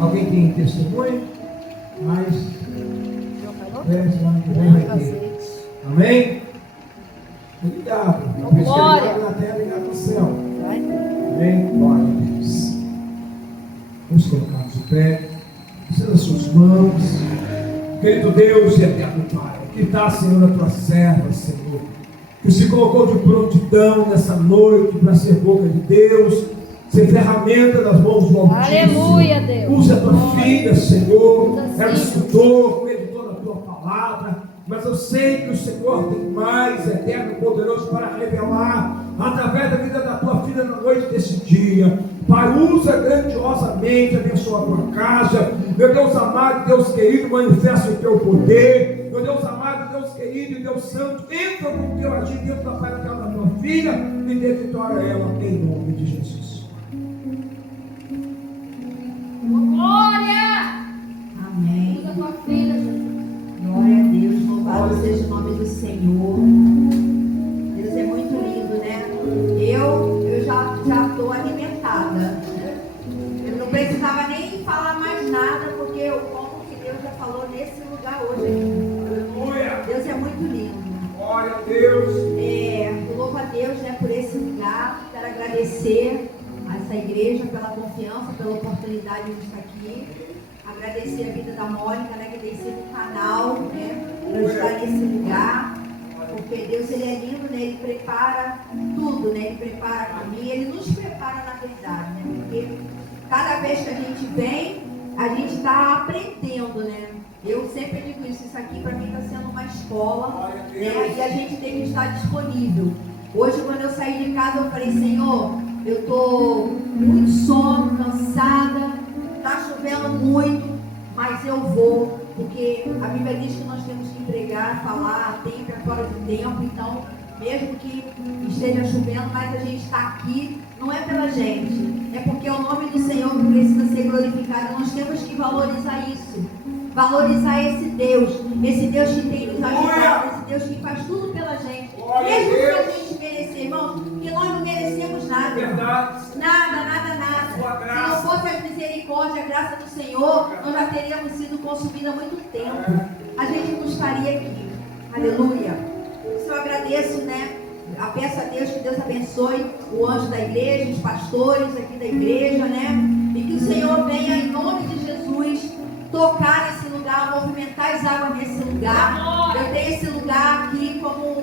Alguém tem testemunho? Mas semana que vem vai ter. Amém? Obrigado. Glória. Na terra, ligado no céu. Amém? Glória a Deus. Vamos colocar-nos de pé. Estenda as suas mãos. Querido Deus e eterno Pai, aqui está, Senhor, a tua serva, Senhor, que se colocou de prontidão nessa noite para ser boca de Deus, ser ferramenta das mãos do Altíssimo. Aleluia, Deus. Usa a tua filha, Senhor, Usa ela sim. estudou, meditou na tua palavra, mas eu sei que o Senhor tem mais eterno e poderoso para revelar através da vida da tua filha na noite desse dia. Pai, usa grandiosamente, abençoa a tua casa. Meu Deus amado, Deus querido, manifesta o teu poder. Meu Deus amado, Deus querido e Deus santo, entra com o teu agir dentro da pai da tua filha e dê vitória a ela, em nome de Jesus. Glória! Amém. Usa tua filha, Jesus. Glória a Deus, louvado seja o nome do Senhor. Deus é muito lindo, né? Eu já estou alimentada. Eu não precisava nem falar mais nada, porque eu como que Deus já falou nesse lugar hoje aqui. Aleluia! Deus é muito lindo. Glória a Deus! Eu louvo a Deus, né, por esse lugar. Quero agradecer a essa igreja pela confiança, pela oportunidade de estar aqui. Agradecer a vida da Mônica, né, que tem sido um canal, né, para eu estar nesse lugar. Porque Deus, Ele é lindo, né, Ele prepara tudo, né, Ele prepara a caminho, Ele nos prepara na verdade, né, porque cada vez que a gente vem, a gente está aprendendo, né. Eu sempre digo isso aqui para mim está sendo uma escola, né, e a gente tem que estar disponível. Hoje, quando eu saí de casa, eu falei, Senhor, eu estou muito sono, cansada, está chovendo muito, mas eu vou, porque a Bíblia diz que nós temos que pregar, falar, tempo é fora de tempo, então, mesmo que esteja chovendo, mas a gente está aqui, não é pela gente, é porque é o nome do Senhor que precisa ser glorificado. Nós temos que valorizar isso, valorizar esse Deus que tem nos ajudado, esse Deus que faz tudo pela gente, mesmo que a gente merecer, irmão, porque nós não merecemos nada, Verdade. nada. Se não fosse a misericórdia, a graça do Senhor, nós já teríamos sido consumidos há muito tempo. A gente não estaria aqui. Aleluia. Eu agradeço, né? Eu peço a Deus que Deus abençoe o anjo da igreja, os pastores aqui da igreja, né? E que o Senhor venha, em nome de Jesus, tocar nesse lugar, movimentar as águas nesse lugar. Eu tenho esse lugar aqui como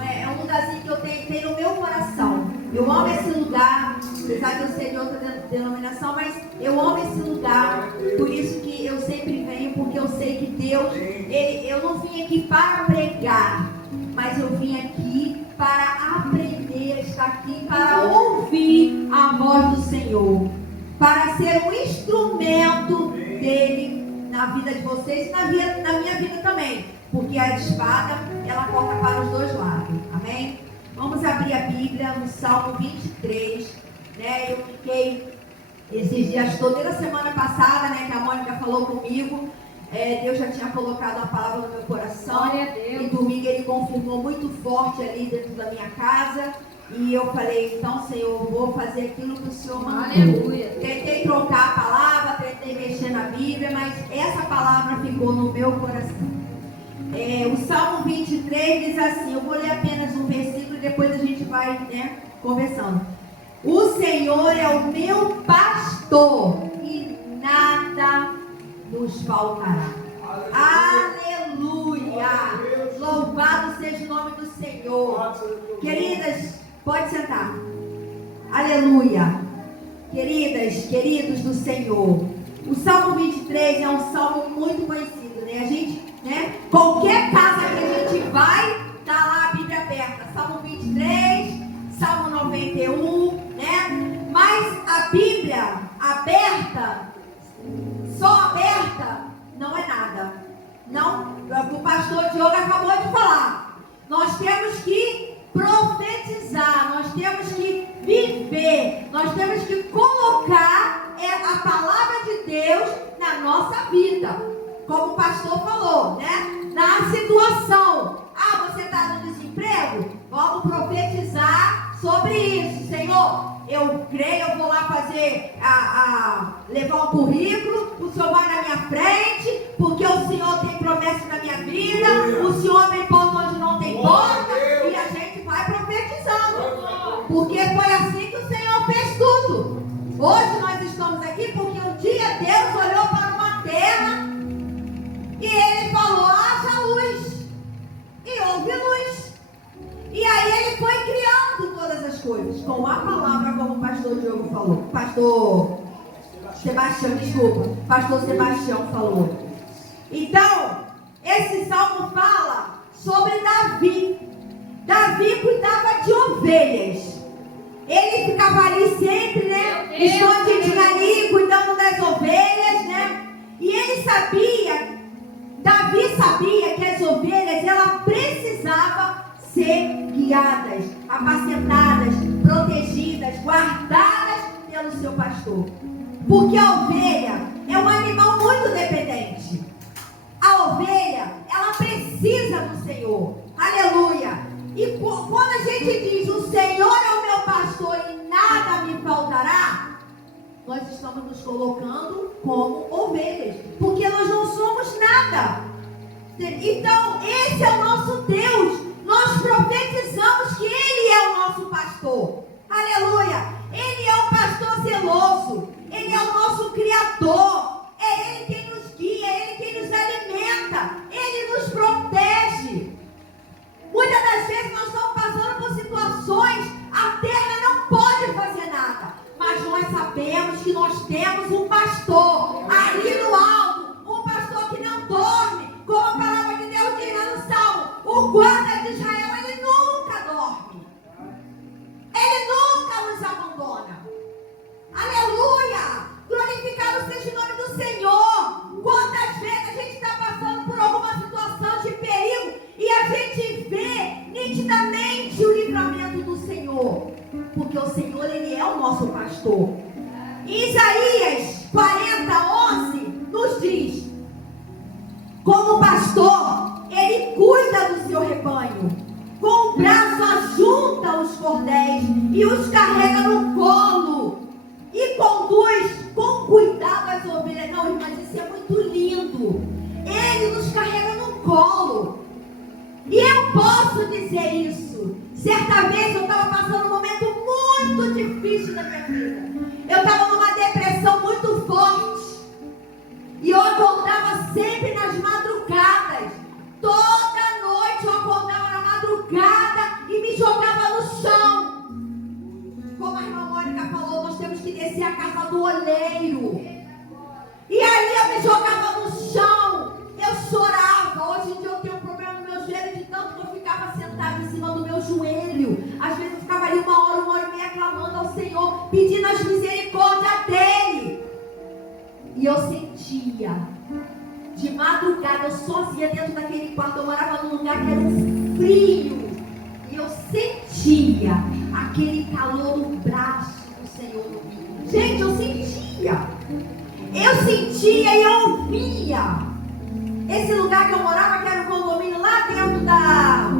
é um lugarzinho que eu tenho no meu coração. Eu amo esse lugar, apesar de eu ser de outra denominação, mas eu amo esse lugar. Por isso que eu sempre venho, porque eu sei que Deus, eu não vim aqui para pregar, mas eu vim aqui para aprender, estar aqui para ouvir a voz do Senhor, para ser um instrumento dele na vida de vocês e na minha vida também, porque a espada, ela corta para os dois lados. Amém? Vamos abrir a Bíblia no Salmo 23, né? Eu fiquei esses dias todos, desde a semana passada, né, que a Mônica falou comigo, Deus já tinha colocado a palavra no meu coração. Glória a Deus. E domingo Ele confirmou muito forte ali dentro da minha casa. E eu falei, então, Senhor, eu vou fazer aquilo que o Senhor mandou. Aleluia. Tentei trocar a palavra, tentei mexer na Bíblia, mas essa palavra ficou no meu coração. O Salmo 23 diz assim, eu vou ler apenas um versículo e depois a gente vai, né, conversando. O Senhor é o meu pastor e nada nos faltará. Aleluia! Louvado seja o nome do Senhor. Queridas, pode sentar. Aleluia! Queridos do Senhor. O Salmo 23 é um salmo muito conhecido, né? A gente, né? Qualquer casa que a gente vai, tá lá a Bíblia aberta. Salmo 23, Salmo 91, né? Mas a Bíblia aberta, só aberta, não é nada. Não, o pastor Diogo acabou de falar. Nós temos que profetizar, nós temos que viver, nós temos que colocar a palavra de Deus na nossa vida. Como o pastor falou, né? Na situação. Você está no desemprego? Vamos profetizar sobre isso. Senhor, eu creio, eu vou lá fazer fazer, levar um currículo, o Senhor vai na minha frente, porque o Senhor tem promessa na minha vida, o Senhor me porta onde não tem porta, e a gente vai profetizando, porque foi assim que o Senhor fez tudo. Hoje nós estamos aqui porque um dia Deus olhou para uma terra e Ele falou, haja luz, e houve luz. E aí Ele foi criando todas as coisas, com a palavra, como o pastor Diogo falou, pastor Sebastião falou. Então, esse salmo fala sobre Davi. Davi cuidava de ovelhas. Ele ficava ali sempre, né? Escondidinho ali, cuidando das ovelhas, né? E ele sabia, Davi sabia que as ovelhas, ela precisava ser guiadas, apacentadas, protegidas, guardadas pelo seu pastor. Porque a ovelha é um animal muito dependente. A ovelha, ela precisa do Senhor. Aleluia. E quando a gente diz, o Senhor é o meu pastor e nada me faltará, nós estamos nos colocando como ovelhas, porque nós não somos nada. Então, esse é o nosso Deus. Nós profetizamos que Ele é o nosso pastor. Aleluia. Ele é o pastor zeloso. Ele é o nosso Criador. É Ele quem nos guia, é Ele quem nos alimenta. Ele nos protege. Muitas das vezes nós estamos passando por situações, a terra não pode fazer nada. Mas nós sabemos que nós temos um pastor ali no alto. Um pastor que não dorme. Como a palavra de Deus diz lá no Salmo. O guarda de Israel, ele nunca dorme. Ele nunca nos abandona. Aleluia! Glorificado seja o nome do Senhor. Quantas vezes a gente está passando por alguma situação de perigo e a gente vê nitidamente o livramento do Senhor. Porque o Senhor, Ele é o nosso pastor. Isaías 40:11 nos diz: como pastor, Ele cuida do seu rebanho. Com o braço ajunta os cordéis e os carrega no colo. E conduz com cuidado as ovelhas. Não, mas isso é muito lindo. Ele nos carrega no colo. E eu posso dizer isso. Certa vez eu estava passando um momento muito difícil na minha vida. Eu estava numa depressão muito forte. E eu acordava sempre nas madrugadas. Toda noite eu acordava na madrugada e me jogava no chão. Como a irmã Mônica falou, nós temos que descer a casa do oleiro. E ali eu me jogava no chão. Eu chorava. Hoje em dia eu tenho um problema no meu joelho de tanto que eu ficava sentada em cima do meu joelho. Às vezes eu ficava ali uma hora e meia clamando ao Senhor, pedindo as misericórdias dEle. E eu sentia, de madrugada, eu sozinha dentro daquele quarto, eu morava num lugar que era um frio. E eu sentia aquele calor no braço do Senhor no meio. Gente, eu sentia e eu via. Esse lugar que eu morava, que era um condomínio lá dentro da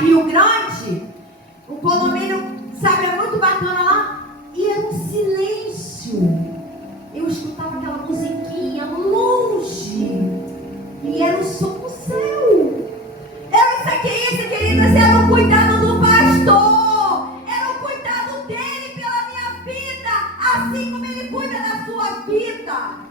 Rio Grande, um condomínio, sabe, é muito bacana lá, e era um silêncio. Eu escutava aquela musiquinha longe, e era o som do céu. Eu disse aqui, isso, queridas, era o cuidado do pastor, era o cuidado dele pela minha vida, assim como ele cuida da sua vida.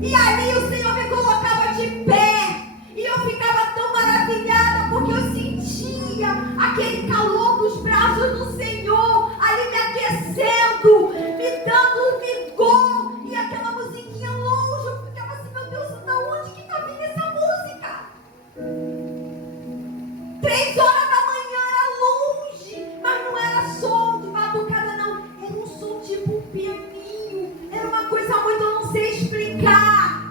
E ali o Senhor me colocava de pé, e eu ficava tão maravilhada, porque eu sentia aquele calor dos braços do Senhor, ali me aquecendo, me dando vigor, e aquela musiquinha longe, eu ficava assim, meu Deus, da onde que está vindo essa música? 3 horas da manhã era longe, mas não era som de batucada não, era um som tipo um pianinho, era uma coisa muito, eu não sei explicar,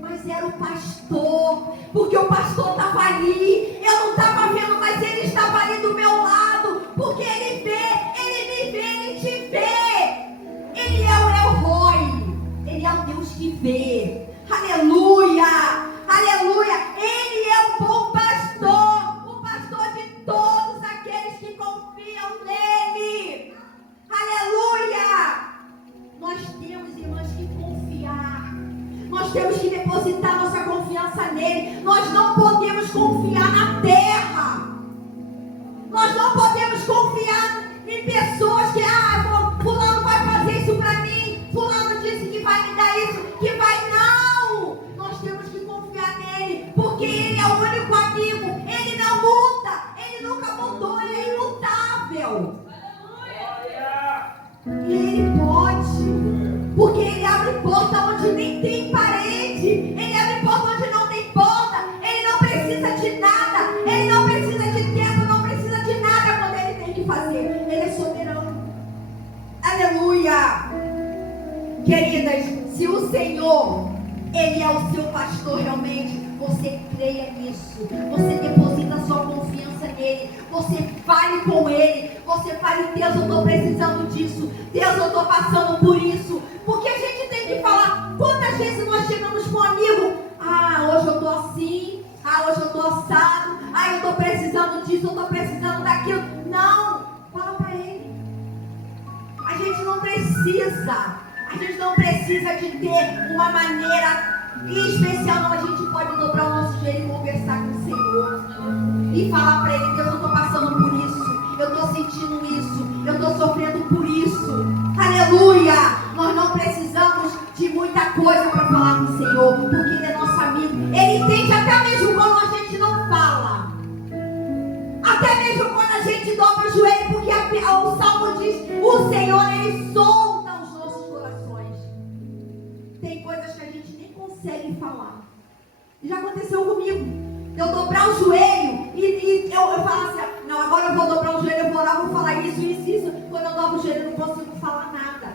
mas era o pastor, porque o pastor estava ali, eu não estava vendo, mas ele estava ali do meu lado, porque ele vê, ele me vê, ele te vê, ele é o El Roi, ele é o Deus que vê, aleluia, aleluia, ele é o bom pastor de todos aqueles que confiam nele, aleluia. temos, irmãs, que confiar. Nós temos que depositar nossa confiança nele. Nós não podemos confiar na terra. Nós não podemos confiar em pessoas que, fulano vai fazer isso para mim, fulano disse que vai me dar isso, que vai, não! Nós temos que confiar nele, porque ele é o único amigo, ele não muda, ele nunca mudou, ele é imutável. E ele pode, porque ele abre porta onde nem tem parede, ele abre porta onde não tem porta, ele não precisa de nada, ele não precisa de tempo, não precisa de nada quando ele tem que fazer, ele é soberano. Aleluia! Queridas, se o Senhor, ele é o seu pastor realmente, você creia nisso, você deposita sua confiança nele, você fale com ele, você fale, Deus, eu estou precisando disso, Deus, eu estou passando por isso, porque a gente tem que falar. Quantas vezes nós chegamos com um amigo, hoje eu estou assim, hoje eu estou assado, eu estou precisando disso, eu estou precisando daquilo. Não, fala para ele. A gente não precisa de ter uma maneira especial, não. A gente pode dobrar o nosso joelho e conversar com o Senhor e falar para ele, Deus, eu estou passando por isso, eu estou sentindo isso, eu estou sofrendo por isso. Aleluia! Nós não precisamos de muita coisa para falar com o Senhor, porque ele é nosso amigo, ele entende até mesmo quando a gente não fala, até mesmo quando a gente dobra o joelho, porque o Salmo diz, o Senhor, ele sonda os nossos corações. Tem coisas que a gente nem consegue falar. Já aconteceu comigo. Eu dobrar o joelho e eu falo assim, não, agora eu vou dobrar o joelho, eu vou orar, vou falar isso. Quando eu dobro o joelho, eu não consigo falar nada.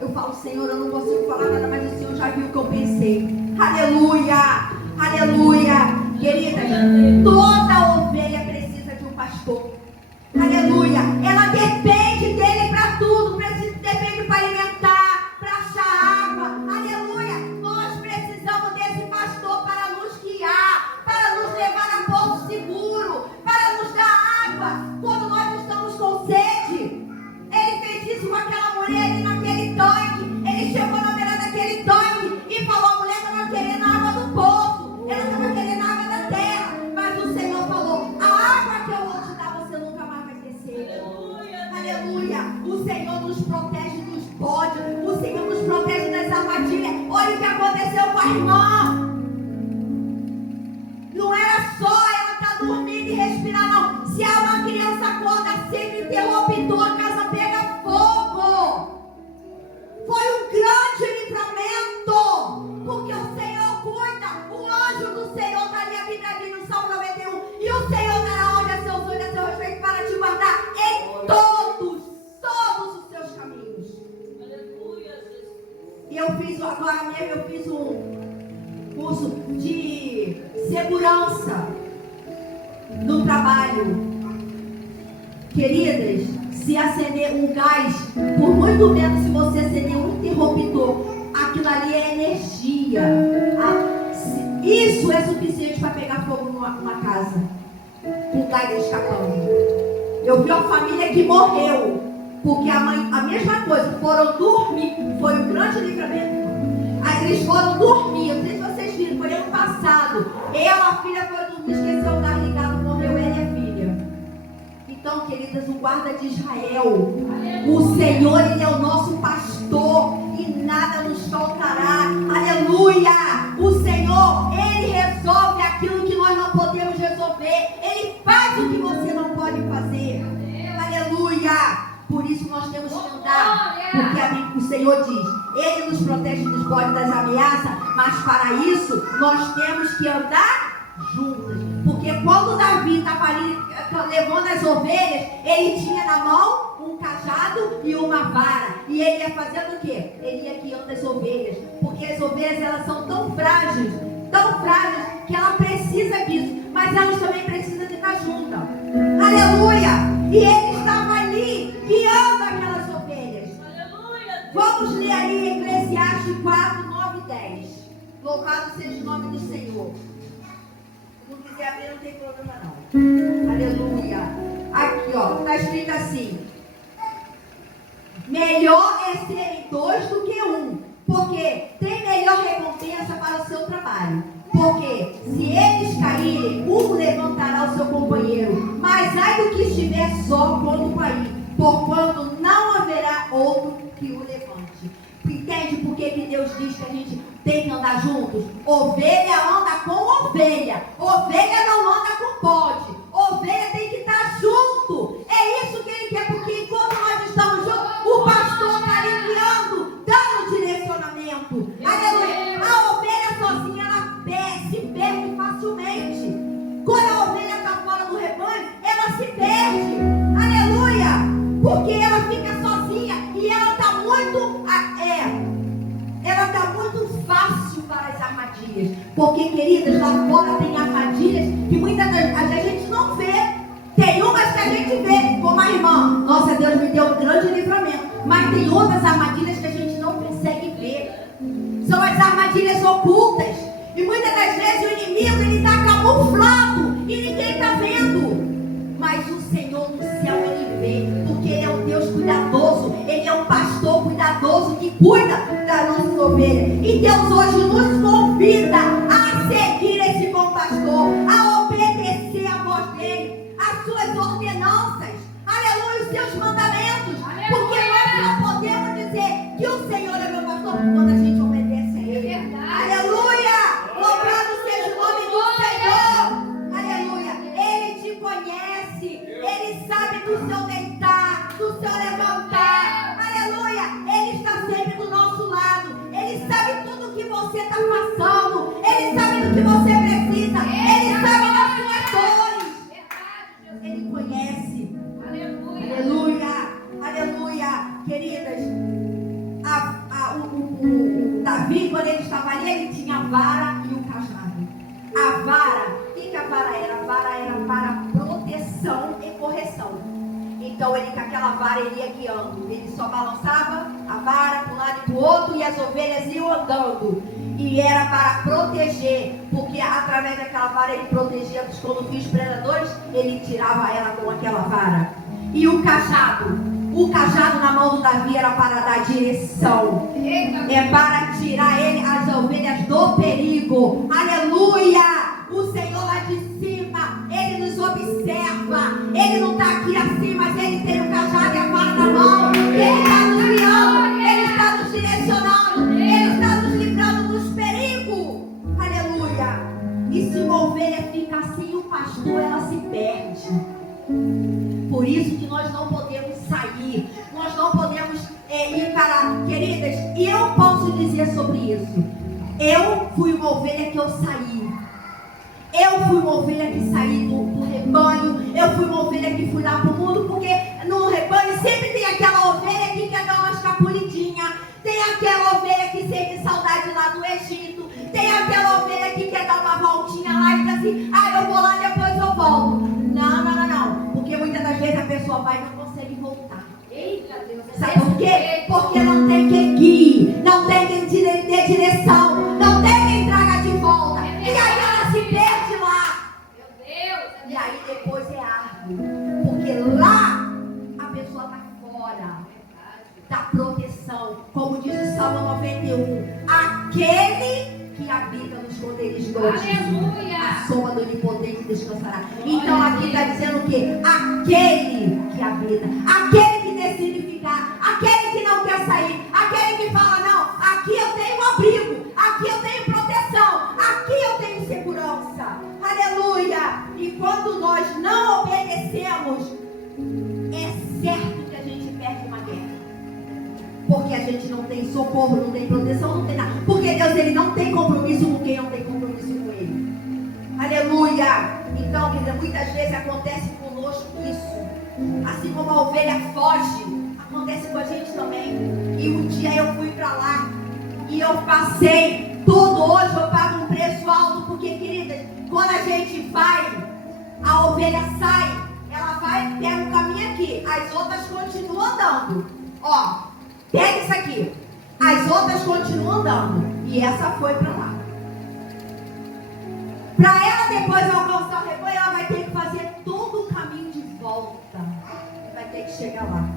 Eu falo, Senhor, eu não consigo falar nada, mas o Senhor já viu o que eu pensei. Aleluia! Aleluia! Queridas, toda ovelha precisa de um pastor. Aleluia! Ela depende dele para tudo, depende para alimentar, para achar água. Aleluia! Nós precisamos desse pastor para nos guiar, para nos levar a porto seguro, para nos dar água quando nós estamos com sede. Ele fez isso com aquela mulher ali naquele tanque. Ele chegou na beira daquele tanque e falou, a mulher estava querendo a água do poço, ela estava querendo a água da terra, mas o Senhor falou, a água que eu vou te dar, você nunca mais vai esquecer. Aleluia! O Senhor nos protege dos bodes, o Senhor nos protege das armadilhas. Olha o que aconteceu com a irmã. Não era só ela estar dormindo e respirar, não. Se uma criança acorda sem interruptor, a casa pega fogo. Foi um grande livramento, porque o Senhor cuida. O anjo do Senhor está ali, a Bíblia diz no Salmo 91, e o Senhor dará ordem a seus olhos, a seu respeito, para te guardar em todos os seus caminhos. Aleluia, Jesus. E eu fiz agora mesmo, um curso de segurança no trabalho. Queridas, se acender um gás, por muito menos se você acender um interruptor, aquilo ali é energia. Isso é suficiente para pegar fogo numa casa, com gás escapando. Eu vi uma família que morreu, porque a mãe, a mesma coisa, foram dormir, foi um grande livramento. Aí eles foram dormir, não sei se vocês viram, foi ano passado. A filha foi dormir, esqueceu o carro ligado, morreu ela e a filha. Então, queridas, o guarda de Israel, o Senhor, ele é o nosso pastor e nada nos faltará. Aleluia! O Senhor, ele resolve aquilo que nós não podemos resolver. Ele faz o que você não pode fazer. Aleluia! Por isso nós temos que andar, porque o Senhor diz, ele nos protege dos bodes das ameaças, mas para isso nós temos que andar juntos. Porque quando Davi estava ali levando as ovelhas, ele tinha na mão um cajado e uma vara. E ele ia fazendo o quê? Ele ia guiando as ovelhas. Porque as ovelhas, elas são tão frágeis, que ela precisa disso. Mas elas também precisam de estar juntas. Aleluia! E ele estava ali guiando aquelas ovelhas. Aleluia! Vamos ler ali em Eclesiastes 4, 9 e 10. Louvado seja o nome do Senhor. Se não quiser abrir, não tem problema não. Aleluia! Aqui, ó, está escrito assim: melhor é serem dois do que um, porque tem melhor recompensa para o seu trabalho. Porque se eles caírem, um levantará o seu companheiro, mas ai do que estiver só quando cair, porquanto não haverá outro que o levante. Entende por que Deus diz que a gente tem que andar juntos? Ovelha anda com ovelha, ovelha não anda com bode, ovelha tem que estar junto. É isso que ele quer, porque enquanto nós estamos juntos, o pastor está ali guiando, dando direcionamento. Aleluia. A ovelha sozinha, ela se perde facilmente. Quando a ovelha está fora do rebanho, ela se perde. Aleluia. Porque ela fica sozinha e ela está muito fácil para as armadilhas. Porque, queridas, lá fora tem armadilhas que muitas vezes a gente não vê. Tem umas que a gente vê, como a irmã. Nossa, Deus me deu um grande livramento. Mas tem outras armadilhas que a gente não consegue ver. São as armadilhas ocultas. E muitas das vezes o inimigo, ele está camuflado e ninguém está vendo. Mas o Senhor do céu, ele vê. Porque ele é um Deus cuidadoso. Ele é um pastor cuidadoso que cuida da nossa ovelha. E Deus hoje nos convida a seguir esse bom pastor, a obedecer a voz dele, as suas ordenanças, aleluia, os seus mandamentos. Aleluia. Porque nós não podemos dizer que o Senhor é meu pastor quando a gente obedece a ele. Aleluia! Louvado seja o nome do Senhor. Aleluia! Ele te conhece, ele sabe do seu deitar, do seu levantar. Aleluia! Ele está sempre do nosso lado. Ele sabe tudo o que você está passando. Ele sabe do que você precisa. Ele sabe das suas dores. Ele conhece. Aleluia. Aleluia. Aleluia. Queridas, o Davi, quando ele estava ali, ele tinha a vara e o cajado. A vara, o que a vara era? A vara era para proteção e correção. Então ele com aquela vara ele ia guiando. Ele só balançava a vara para um lado e para o outro e as ovelhas iam andando. E era para proteger, porque através daquela vara ele protegia dos confins predadores, ele tirava ela com aquela vara. E o cajado na mão do Davi era para dar direção. É para tirar ele, as ovelhas do perigo. Aleluia! O Senhor lá de cima, ele nos observa. Ele não está aqui assim, mas ele tem o cajado e a vara na mão. Ele está nos guiando, ele está nos direcionando, ele está nos livrando dos perigos. Aleluia! E se uma ovelha fica assim, o pastor, ela se perde. Por isso que nós não podemos sair, nós não podemos ir para... Queridas, eu posso dizer sobre isso. Eu fui uma ovelha que eu saí. Eu fui uma ovelha que saí do rebanho. Eu fui uma ovelha que fui lá para o mundo. Porque no rebanho sempre tem aquela ovelha que quer dar uma escapulidinha. Tem aquela ovelha que sente saudade lá do Egito. Tem aquela ovelha que quer dar uma voltinha lá e diz assim: ah, eu vou lá, depois eu volto. Não. Porque muitas das vezes a pessoa vai e não consegue voltar. Eita Deus. Sabe por quê? Porque não tem quem guie, não tem quem dê direção, não tem quem traga de volta. E aí ela se perde lá. Meu Deus. E aí depois é árduo. Porque lá a pessoa está fora da proteção. Como diz o Salmo 91. Aquele que habita nos esconderijos do Altíssimo, a sombra do Onipotente descansará. Então aqui está dizendo o quê? Aquele que habita, aquele que decide ficar, aquele que não quer sair, aquele que fala: não, aqui eu tenho um abrigo, aqui eu tenho proteção, aqui eu tenho segurança. Aleluia! E quando nós não obedecemos, é certo que a gente perde uma guerra. Porque a gente não tem socorro, não tem proteção, não tem nada. Porque Deus, ele não tem compromisso com quem não tem compromisso com ele. Aleluia! Então, querida, muitas vezes acontece conosco isso. Assim como a ovelha foge, acontece com a gente também. E um dia eu fui para lá e eu passei tudo. Hoje eu pago um preço alto. Porque, querida, quando a gente vai, a ovelha sai, ela vai, pega o caminho aqui. As outras continuam andando. Ó. Pega isso aqui. As outras continuam andando. E essa foi para lá. Para ela depois alcançar o rebanho, ela vai ter que fazer todo o caminho de volta. Vai ter que chegar lá.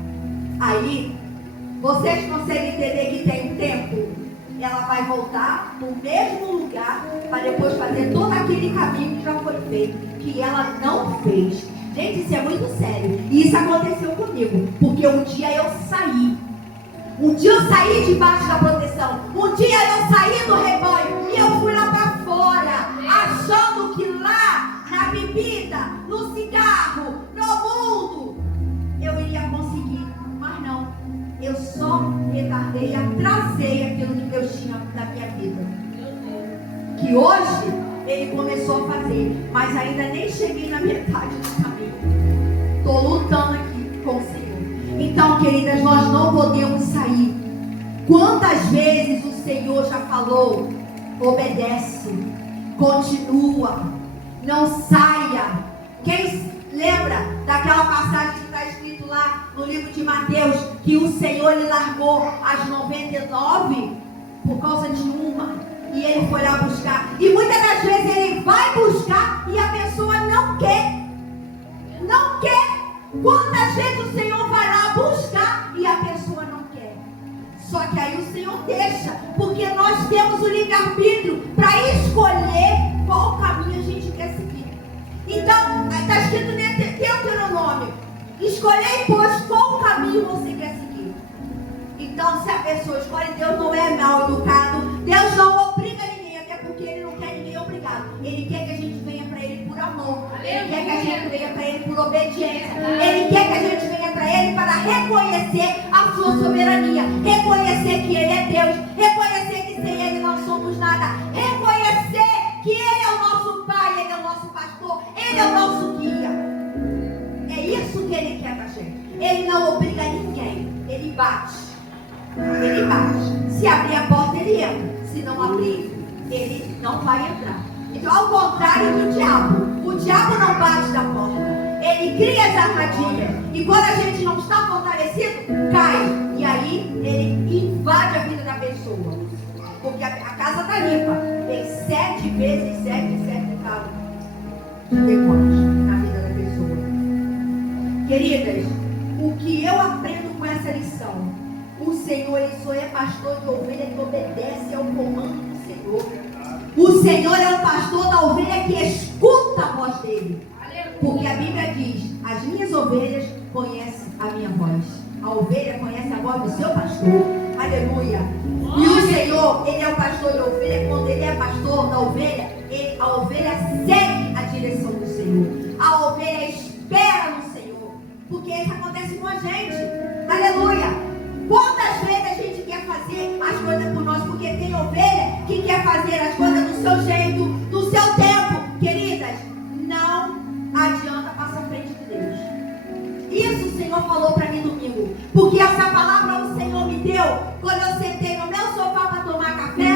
Aí, Vocês conseguem entender que tem um tempo? Ela vai voltar no mesmo lugar para depois fazer todo aquele caminho que já foi feito, que ela não fez. Gente, isso é muito sério. E isso aconteceu comigo, porque um dia eu saí. Um dia eu saí debaixo da proteção. Um dia eu saí do rebanho e eu fui lá para fora, achando que lá, na bebida, no cigarro, no mundo, eu iria conseguir. Mas não. Eu só retardei e atrasei aquilo que Deus tinha na minha vida. Que hoje Ele começou a fazer, mas ainda nem cheguei na metade do caminho. Estou lutando aqui com o Senhor. Então, queridas, nós não podemos sair. Quantas vezes o Senhor já falou? Obedece, continua, não saia. Quem lembra daquela passagem que está escrito lá no livro de Mateus, que o Senhor lhe largou as 99 por causa de uma, e ele foi lá buscar? E muitas das vezes ele vai buscar e a pessoa não quer. Não quer. Quantas vezes o Senhor vai lá buscar e a pessoa não quer? Só que aí o Senhor deixa, porque nós temos o livre-arbítrio para escolher qual caminho a gente quer seguir. Então, está escrito em Deuteronômio: escolhei, pois, qual caminho você quer seguir. Então, se a pessoa escolhe, Deus não é mal educado, Deus não obriga ninguém, até porque Ele não quer ninguém obrigado. Ele quer que a gente venha para Ele por amor, Ele quer que a gente venha para Ele por obediência, Ele quer que a gente venha para Ele para reconhecer a sua soberania, reconhecer que Ele é Deus, reconhecer que sem Ele nós somos nada, reconhecer que Ele é o nosso Pai, Ele é o nosso pastor, Ele é o nosso guia. É isso que Ele quer da gente. Ele não obriga ninguém, Ele bate. Ele bate. Se abrir a porta, Ele entra. Se não abrir, Ele não vai entrar. Então, ao contrário do diabo, o diabo não bate da porta. Ele cria as armadilhas. E quando a gente não está fortalecido, cai. E aí, ele invade a vida da pessoa. Porque a casa está limpa. Tem 7 vezes 7 casos de demônios na vida da pessoa. Queridas, o que eu aprendo com essa lição? O Senhor, Ele só é pastor de ovelha que obedece ao comando do Senhor. O Senhor é o pastor da ovelha que escuta a voz dele. Porque a Bíblia diz: as minhas ovelhas conhecem a minha voz. A ovelha conhece a voz do seu pastor. Aleluia. E o Senhor, Ele é o pastor da ovelha. Quando Ele é pastor da ovelha, a ovelha segue a direção do Senhor. A ovelha espera no Senhor. Porque isso acontece com a gente. Aleluia. Quantas vezes a gente quer fazer as coisas por nós? Porque tem ovelha que quer fazer as coisas do seu jeito, do seu tempo. Queridas, não adianta passar à frente de Deus. Isso o Senhor falou para mim domingo. Porque essa palavra o Senhor me deu quando eu sentei no meu sofá para tomar café.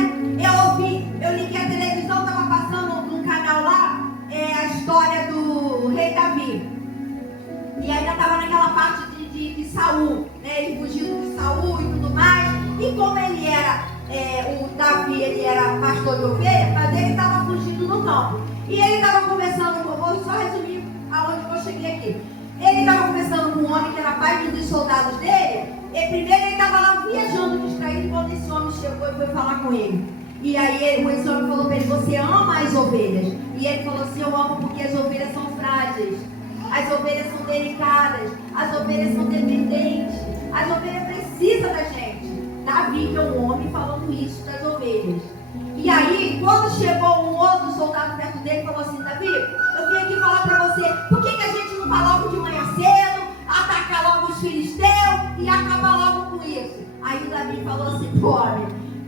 Eu liguei a televisão, estava passando num canal lá a história do rei Davi. E ainda estava naquela parte de Saul, né? Ele fugiu de Saul e tudo mais. E como ele era, o Davi, ele era pastor de ovelha, mas ele estava fugindo no campo. E ele estava conversando, vou só resumir aonde eu cheguei aqui. Ele estava conversando com um homem que era pai dos soldados dele. E primeiro ele estava lá viajando, distraído, quando esse homem chegou e foi falar com ele. E aí esse homem falou para ele: você ama as ovelhas? E ele falou assim: eu amo porque as ovelhas são frágeis. As ovelhas são delicadas, as ovelhas são dependentes, as ovelhas precisam da gente. Davi, que é um homem, falando isso das ovelhas. E aí, quando chegou um outro soldado perto dele, falou assim: Davi, eu vim aqui falar para você, por que a gente não vai logo de manhã cedo, atacar logo os filisteus e acabar logo com isso? Aí Davi falou assim: pô,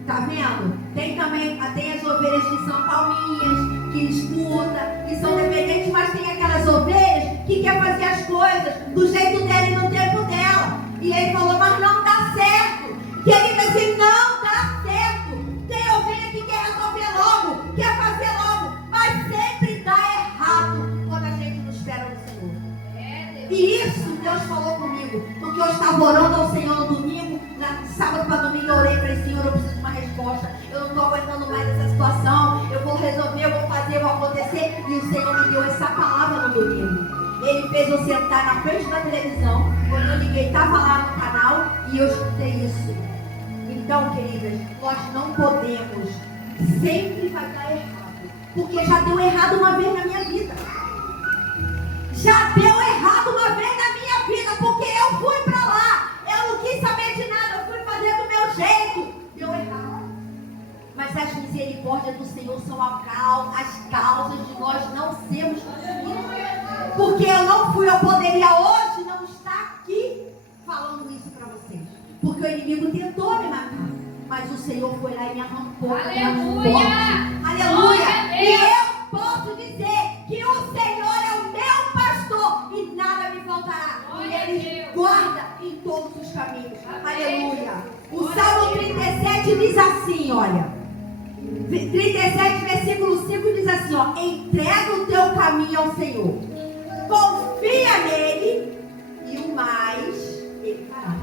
tá vendo? Tem as ovelhas que são calminhas, que escutam, que são dependentes, mas tem aquelas ovelhas que quer fazer as coisas do jeito dela e no tempo dela. E ele falou: mas não dá certo. E ele disse assim: não dá certo. Tem ovelha que quer resolver logo, quer fazer logo, mas sempre dá errado quando a gente não espera no Senhor. E isso Deus falou comigo, porque eu estava orando ao Senhor no domingo, sábado para domingo eu orei, falei: Senhor, eu preciso de uma resposta, eu não estou aguentando mais essa situação, eu vou resolver, eu vou fazer, eu vou acontecer. E o Senhor me deu essa palavra no domingo. Ele fez eu sentar na frente da televisão. Quando eu liguei, estava lá no canal. E E eu escutei isso. Então, queridas, nós não podemos. Sempre vai dar errado. Porque já deu errado uma vez na minha vida. Já deu errado uma vez na minha vida. Porque eu fui pra lá. Eu não quis saber de nada. Eu fui fazer do meu jeito. Deu errado. Mas as misericórdias do Senhor são as causas de nós não sermos consumidos. Porque eu não fui, eu poderia hoje não estar aqui falando isso para vocês. Porque o inimigo tentou me matar. Mas o Senhor foi lá e me arrancou. Aleluia! Aleluia! E eu posso dizer que o Senhor é o meu pastor e nada me faltará. E Ele guarda em todos os caminhos. Aleluia! O Salmo 37 diz assim, olha. 37, versículo 5 diz assim, ó. Entrega o teu caminho ao Senhor. Confia nele e o mais ele fará.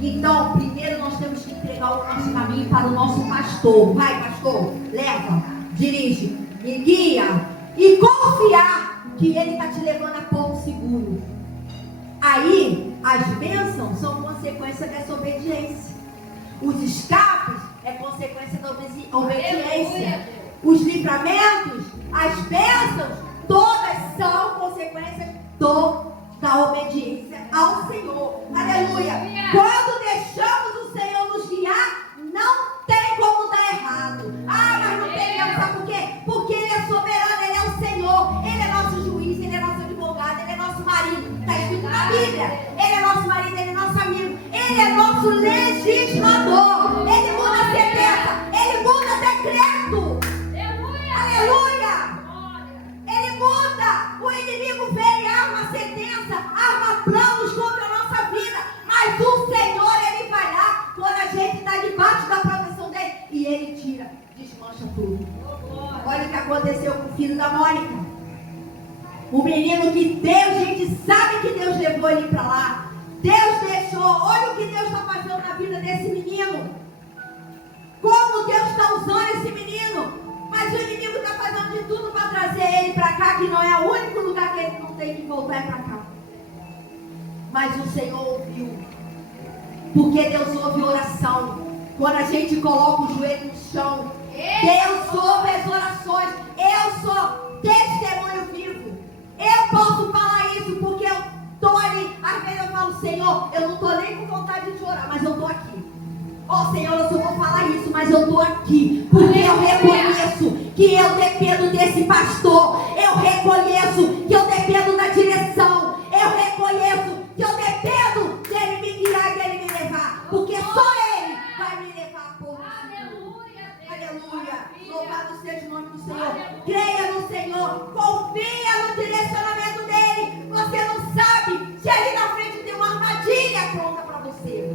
Então, primeiro nós temos que entregar o nosso caminho para o nosso pastor. Vai, pastor, leva, dirige, me guia e confiar que ele está te levando a porto seguro. Aí, as bênçãos são consequência dessa obediência. Os escapes é consequência da obediência. Os livramentos, as bênçãos, todas são consequências da obediência ao Senhor. Aleluia. Quando deixamos o Senhor nos guiar, não tem como dar errado. Ah, mas não tem mesmo, sabe por quê? Porque Ele é soberano, Ele é o Senhor, Ele é nosso juiz, Ele é nosso advogado, Ele é nosso marido. Está escrito na Bíblia. Ele é nosso marido, Ele é nosso amigo, Ele é nosso legislador. Ele muda a sentença, Ele muda decreto. Aleluia. Ele muda. O inimigo vem e arma sentença, arma planos contra a nossa vida. Mas o Senhor, Ele vai lá quando a gente está debaixo da proteção dEle e Ele tira, desmancha tudo. Olha o que aconteceu com o filho da Mônica. O menino que Deus, gente sabe que Deus levou ele para lá. Deus deixou. Olha o que Deus está fazendo na vida desse menino. Como Deus está usando esse menino. Mas o inimigo está fazendo de tudo para trazer ele para cá, que não é o único lugar que ele não tem que voltar para cá. Mas o Senhor ouviu. Porque Deus ouve oração. Quando a gente coloca o joelho no chão, Deus ouve as orações. Eu sou testemunho vivo. Eu posso falar isso porque eu estou ali. Às vezes eu falo, Senhor, eu não estou nem com vontade de orar, mas eu estou aqui. Oh, Senhor, eu só vou falar isso, mas eu estou aqui. Porque eu reconheço que eu dependo desse pastor. Eu reconheço que eu dependo da direção. Eu reconheço que eu dependo dele me guiar e dele me levar. Porque só ele vai me levar a porra. Aleluia. Louvado seja o nome do Senhor. Creia no Senhor. Confia no direcionamento dele. Você não sabe se ali na frente tem uma armadilha pronta para você.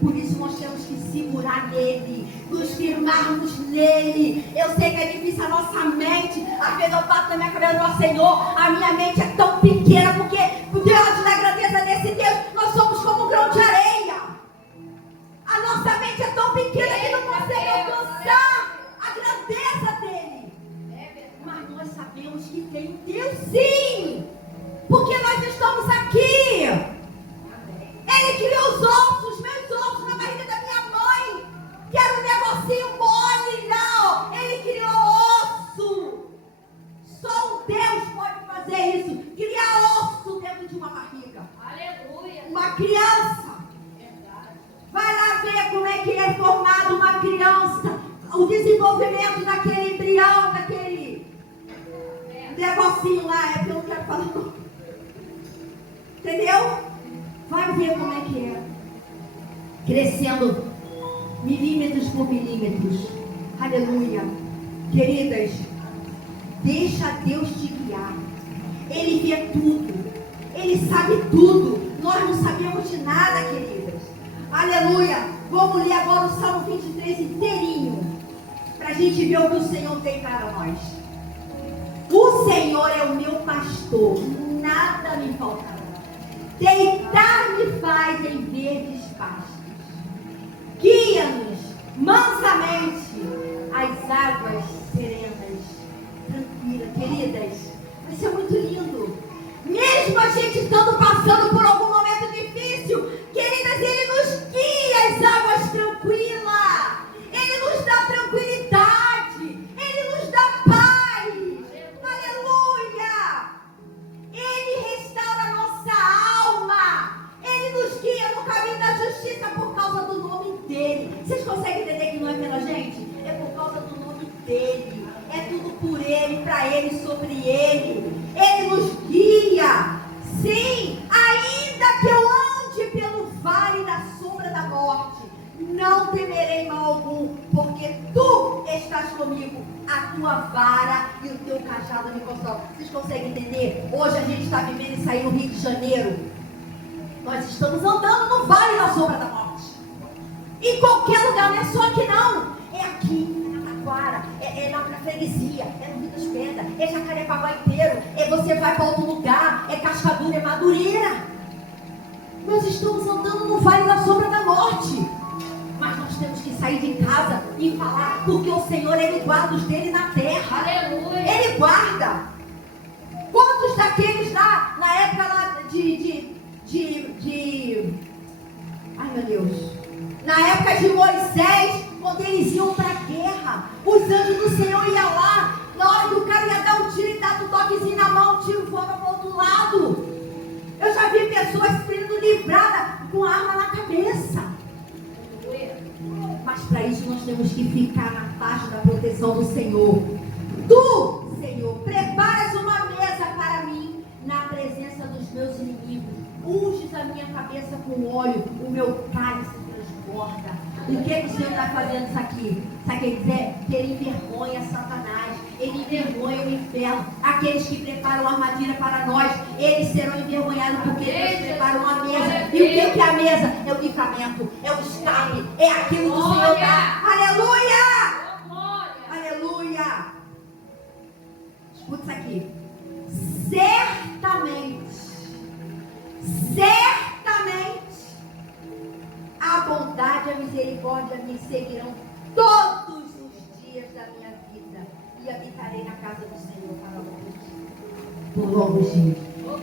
Por isso nós temos que segurar nele, nos firmarmos nele. Eu sei que é difícil a nossa mente. Às vezes eu bato na minha cabeça, nosso Senhor, a minha mente é tão pequena, porque diante da grandeza desse Deus, nós somos como um grão de areia. A nossa mente é tão pequena que não consegue alcançar a grandeza dele. Mas nós sabemos que tem um Deus sim, porque nós estamos aqui. Ele criou os ossos, meus ossos na barriga da minha mãe, que era um negocinho mole, não. Ele criou osso. Só um Deus pode fazer isso, criar osso dentro de uma barriga. Aleluia. Uma criança. Vai lá ver como é que é formado uma criança. O desenvolvimento daquele embrião, daquele negocinho lá, é que eu não quero falar. Entendeu? Vai ver como é que é. Crescendo milímetros por milímetros. Aleluia. Queridas, deixa Deus te guiar. Ele vê tudo. Ele sabe tudo. Nós não sabemos de nada, queridas. Aleluia. Vamos ler agora o Salmo 23 inteirinho, para a gente ver o que o Senhor tem para nós. O Senhor é o meu pastor, nada me faltará. Deitar-me faz em verdes pastos. Guia-nos mansamente às águas serenas. Tranquila, queridas. Vai ser muito lindo. Mesmo a gente estando passando por algum momento difícil, querida, conseguem entender que não é pela gente? É por causa do nome dele. É tudo por ele, para ele, sobre ele. Ele nos guia. Sim, ainda que eu ande pelo vale da sombra da morte, não temerei mal algum, porque tu estás comigo. A tua vara e o teu cajado me consolam. Vocês conseguem entender? Hoje a gente está vivendo isso aí no Rio de Janeiro. Nós estamos andando no vale da sombra da morte. Em qualquer lugar, não é só aqui não. É aqui, é na Taquara, é na freguesia, é no Rio das Pedras, é Jacarepaguá inteiro. É você vai para outro lugar, é Cascadura, é Madureira. Nós estamos andando no vale da sombra da morte. Mas nós temos que sair de casa e falar, porque o Senhor, Ele guarda os dele na terra. Aleluia. Ele guarda. Quantos daqueles lá, na época lá ai meu Deus, na época de Moisés, quando eles iam para a guerra, os anjos do Senhor iam lá, na hora que o cara ia dar um tiro e dava um toquezinho na mão, o tiro voava para o outro lado. Eu já vi pessoas sendo livradas com arma na cabeça. Mas para isso nós temos que ficar na faixa da proteção do Senhor. Tu, Senhor, preparas uma mesa para mim na presença dos meus inimigos. Unges a minha cabeça com óleo, o meu cálice transborda. O que o Senhor está fazendo isso aqui? Sabe o que ele dizer? Que ele envergonha Satanás, ele envergonha o inferno. Aqueles que preparam armadilha para nós, eles serão envergonhados porque eles preparam a mesa. E o que é a mesa? É o livramento, é o escape, é aquilo que o Senhor dá. Aleluia! Aleluia! Escuta isso aqui. Certamente, a bondade e a misericórdia me seguirão todos os dias da minha vida e habitarei na casa do Senhor por longos dias.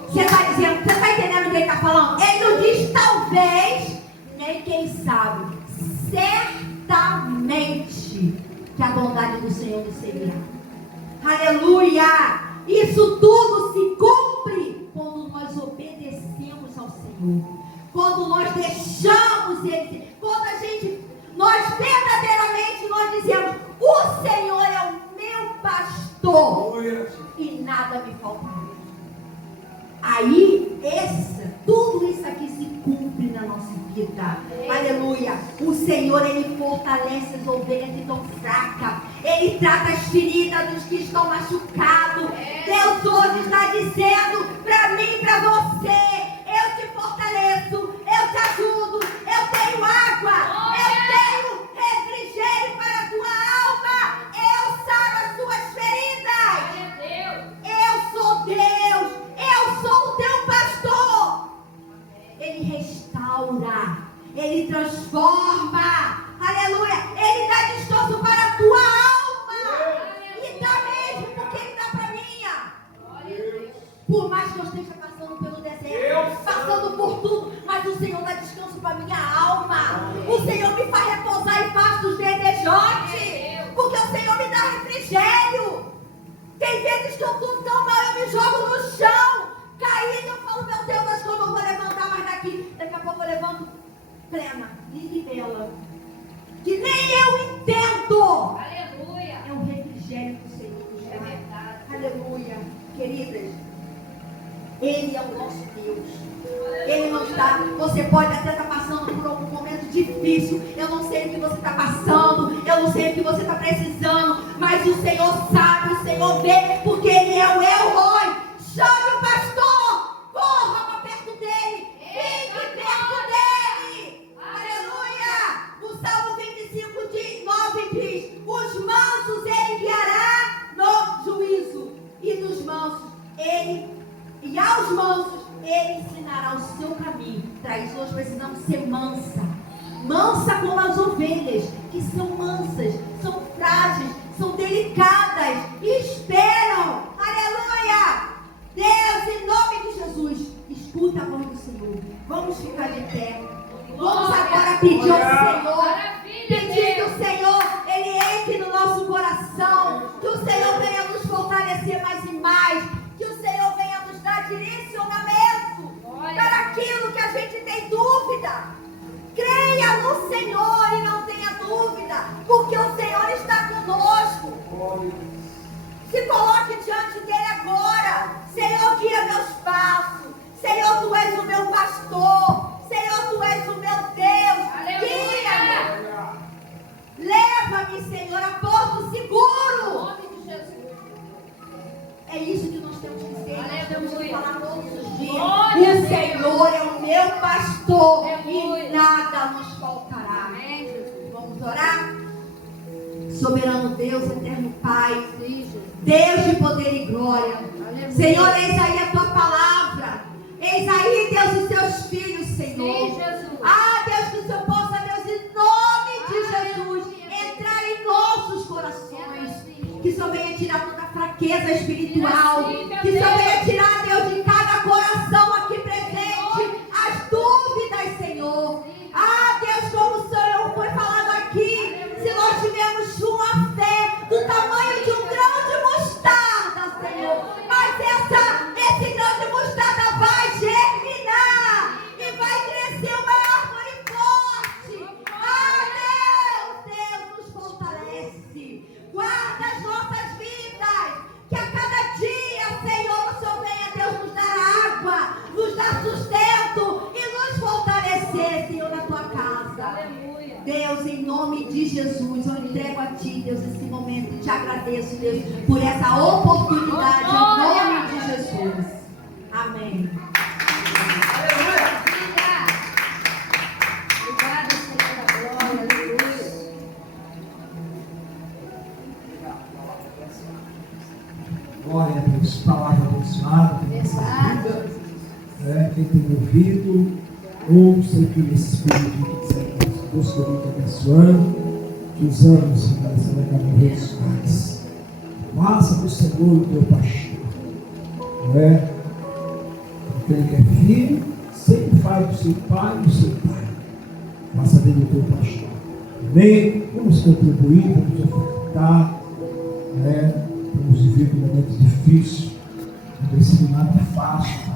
Você está dizendo, você está entendendo o que ele está falando? Ele não diz talvez, nem quem sabe. Certamente que a bondade do Senhor me seguirá. Aleluia! Isso tudo se cumpre quando nós obedecemos ao Senhor. Quando nós deixamos Ele, quando nós verdadeiramente nós dizemos, o Senhor é o meu pastor e nada me faltará. Aí, tudo isso aqui se cumpre na nossa vida. Aleluia. O Senhor, Ele fortalece as ovelhas que estão fracas. Ele trata as feridas dos que estão machucados. Deus hoje está dizendo para mim e para você, eu te fortaleço, eu te ajudo, eu tenho água, eu tenho refrigério para a tua alma, eu saro as tuas feridas. Eu sou Deus, eu sou o teu pastor. Ele restaura, Ele transforma, aleluia. Ele dá descanso para a tua alma, e dá mesmo, porque Ele dá para a minha. Por mais que eu esteja passando pelo deserto, passando por tudo, mas o Senhor dá descanso para a minha alma. O Senhor me faz repousar em pastos verdejantes, porque o Senhor me dá refrigério. Tem vezes que eu estou tão mal, eu me jogo no chão, caído, eu falo, meu Deus, acho que eu não vou levantar mais daqui. Daqui a pouco eu levanto plena, linda e bela, que nem eu entendo. Aleluia. É o refrigério do Senhor. É verdade. Aleluia. Queridas, Ele é o nosso Deus. Ele não está. Você pode até estar passando por algum momento difícil. Eu não sei o que você está passando. Eu não sei o que você está precisando. Mas o Senhor sabe, o Senhor vê, porque Ele é o El Roi. Chame o pastor. Corra para perto dele. Fique perto dele. Aleluia. O Salmo 25:9 diz: os mansos Ele guiará no juízo, e dos mansos e aos mansos Ele ensinará o seu caminho. Para isso nós precisamos ser mansa como as ovelhas, que são mansas, são frágeis, são delicadas e esperam. Aleluia. Deus, em nome de Jesus, escuta a voz do Senhor. Vamos ficar de pé. Vamos agora pedir ao Senhor, pedir que o Senhor, Ele entre no nosso coração, que o Senhor venha nos fortalecer mais e mais, que o Senhor venha nos dar direcionamento para aquilo que a gente tem dúvida. Creia no Senhor e não tenha dúvida. porque o Senhor está conosco. Se coloque diante dele agora. Senhor, guia meus passos. Senhor, tu és o meu pastor. Senhor, tu és o meu Deus. Guia-me. Leva-me, Senhor, a porto seguro. É isso que nós temos que ser. Nós temos que falar todos os dias. O Senhor é o meu pastor e nada nos faltará. Vamos orar? Soberano Deus, eterno Pai, Deus de poder e glória. Senhor, eis aí a tua palavra. Eis aí, Deus, os teus filhos, Senhor. Ah, Deus, que o Senhor possa, Deus, em nome de Jesus, entrar em nossos corações. Que o Senhor venha tirar toda a fraqueza espiritual. Que o Senhor venha tirar, Deus, de cada coração aqui presente as dúvidas, Senhor. Ah, Deus, como o Senhor foi falado aqui, se nós tivermos uma fé do tamanho de um grão de mostarda, Senhor, mas esse grão de mostarda vai germinar e vai crescer uma árvore forte. Ah, Deus, nos fortalece. Guarda as nossas vidas, que a cada dia, Senhor, o Senhor venha, Deus, nos dar água, nos dar sustento e nos fortalecer, Senhor, na tua casa. Aleluia. Deus, em nome de Jesus, eu entrego a Ti, Deus, esse momento e te agradeço, Deus, por essa oportunidade, em nome de Jesus. Amém. Aleluia. Obrigada, Senhor da glória. Aleluia. Glória a Deus, palavra abençoada. Quem tem ouvido, ouça que esse Espírito que Deus continue abençoando, que os anos se vai morrer dos pais. Faça do Senhor o teu pastor. Não é? Aquele que é filho, sempre faz do seu pai e do seu pai. Faça dele o teu pastor. Amém? Vamos contribuir, vamos ofertar. Vamos viver um momento difícil. Não tem sido nada fácil.